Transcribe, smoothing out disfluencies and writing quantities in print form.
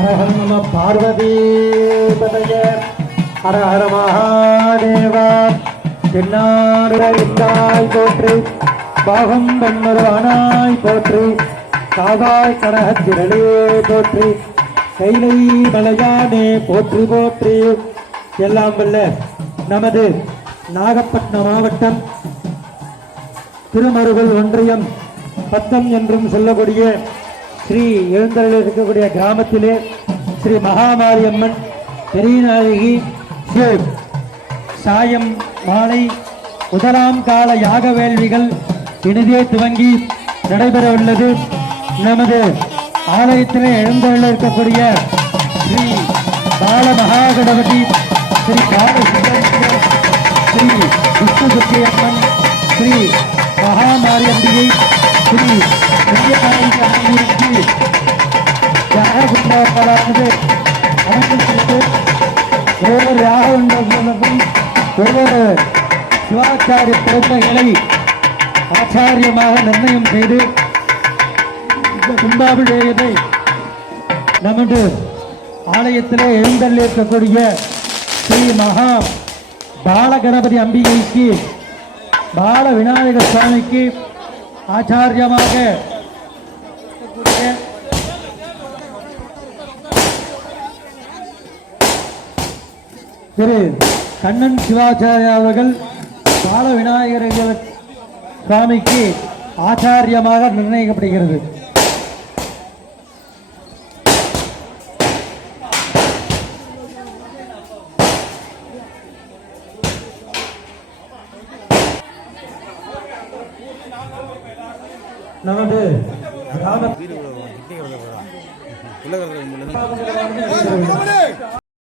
ஹரஹர நம பார்வதி பதய ஹர ஹர மகாதேவா. தென்னாடுதாய் போற்றி பாகம் வெண்மருவானாய் போற்றி காவாய் கனகத்திரளே போற்றி கைலை மலையானே போற்றி போற்றி. எல்லாம் வல்ல நமது நாகப்பட்டினம் மாவட்டம் திருமருகல் ஒன்றியம் பத்தம் என்றும் சொல்லக்கூடிய ஸ்ரீ எழுந்தருள் இருக்கக்கூடிய கிராமத்திலே ஸ்ரீ மகாமாரி அம்மன் பெரியநாயகி சாயம் மாலை முதலாம் கால யாக வேள்விகள் இனிதே துவங்கி நடைபெற உள்ளது. நமது ஆலயத்திலே எழுந்தருள் இருக்கக்கூடிய ஸ்ரீ பால மகாகணபதி ஸ்ரீ பாலசுந்தரேஸ்வரர் ஸ்ரீ விஷ்ணுசுத்தி அம்மன் ஸ்ரீ மகாமாரி அம்பிகை ஸ்ரீ விஜயநாயகி அம்மனுக்கு யாககுண்டானது அமைந்திருக்கிறது. ஒவ்வொரு யாககுண்டங்களுக்கும் ஒவ்வொரு சிவாச்சாரிய பெருமைகளை ஆச்சாரியமாக நிர்ணயம் செய்து இந்த கும்பாபிஷேகத்தை நமது ஆலயத்திலே எழுந்தள்ளிருக்கக்கூடிய ஸ்ரீ மகா பாலகணபதி அம்பிகைக்கு பால விநாயகர் சுவாமிக்கு ஆச்சாரியமாக திரு கண்ணன் சிவாச்சாரியா அவர்கள் பால விநாயகர் சுவாமிக்கு ஆச்சாரியமாக நிர்ணயிக்கப்படுகிறது. நமது கிராம